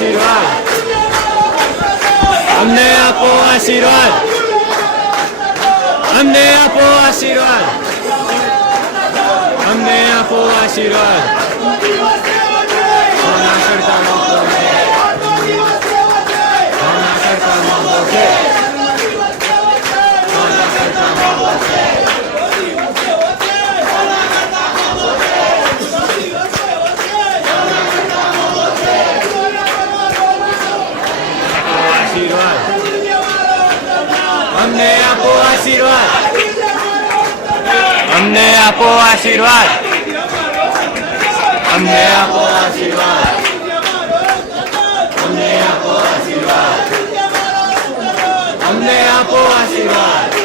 આશીર્વાદ અમને આપો આશીર્વાદ અમને આપો આશીર્વાદ અમને આપો આશીર્વાદ સોના કરતા લોકોને સોના કરતા મોંઘો છે સોના કરતા મોંઘો છે આશીર્વાદ અમને આપો આશીર્વાદ અમને આપો આશીર્વાદ અમને આપો આશીર્વાદ અમને આપો આશીર્વાદ અમને આપો આશીર્વાદ